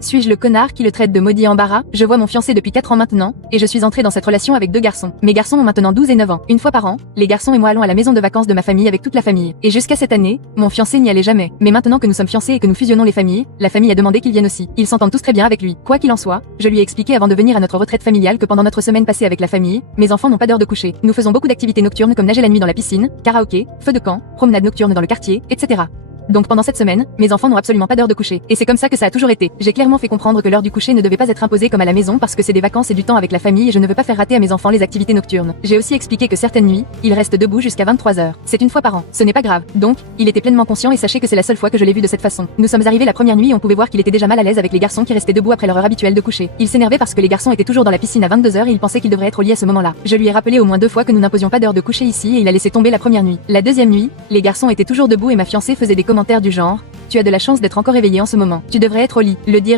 Suis-je le connard qui le traite de maudit embarras? Je vois mon fiancé depuis 4 ans maintenant, et je suis entrée dans cette relation avec 2 garçons. Mes garçons ont maintenant 12 et 9 ans. Une fois par an, les garçons et moi allons à la maison de vacances de ma famille avec toute la famille. Et jusqu'à cette année, mon fiancé n'y allait jamais. Mais maintenant que nous sommes fiancés et que nous fusionnons les familles, la famille a demandé qu'ils viennent aussi. Ils s'entendent tous très bien avec lui. Quoi qu'il en soit, je lui ai expliqué avant de venir à notre retraite familiale que pendant notre semaine passée avec la famille, mes enfants n'ont pas d'heure de coucher. Nous faisons beaucoup d'activités nocturnes comme nager la nuit dans la piscine, karaoké, feu de camp, promenade nocturne dans le quartier, etc. Donc pendant cette semaine, mes enfants n'ont absolument pas d'heure de coucher. Et c'est comme ça que ça a toujours été. J'ai clairement fait comprendre que l'heure du coucher ne devait pas être imposée comme à la maison parce que c'est des vacances et du temps avec la famille et je ne veux pas faire rater à mes enfants les activités nocturnes. J'ai aussi expliqué que certaines nuits, ils restent debout jusqu'à 23 heures. C'est une fois par an. Ce n'est pas grave. Donc, il était pleinement conscient et sachez que c'est la seule fois que je l'ai vu de cette façon. Nous sommes arrivés la première nuit et on pouvait voir qu'il était déjà mal à l'aise avec les garçons qui restaient debout après leur heure habituelle de coucher. Il s'énervait parce que les garçons étaient toujours dans la piscine à 22 heures et il pensait qu'il devrait être au lit à ce moment-là. Je lui ai rappelé au moins 2 fois que nous n'imposions pas d'heure de coucher ici et il a laissé tomber la première nuit. La deuxième nuit, les garçons étaient toujours debout et ma fiancée faisait des commentaires du genre: tu as de la chance d'être encore éveillé en ce moment. Tu devrais être au lit. Le dire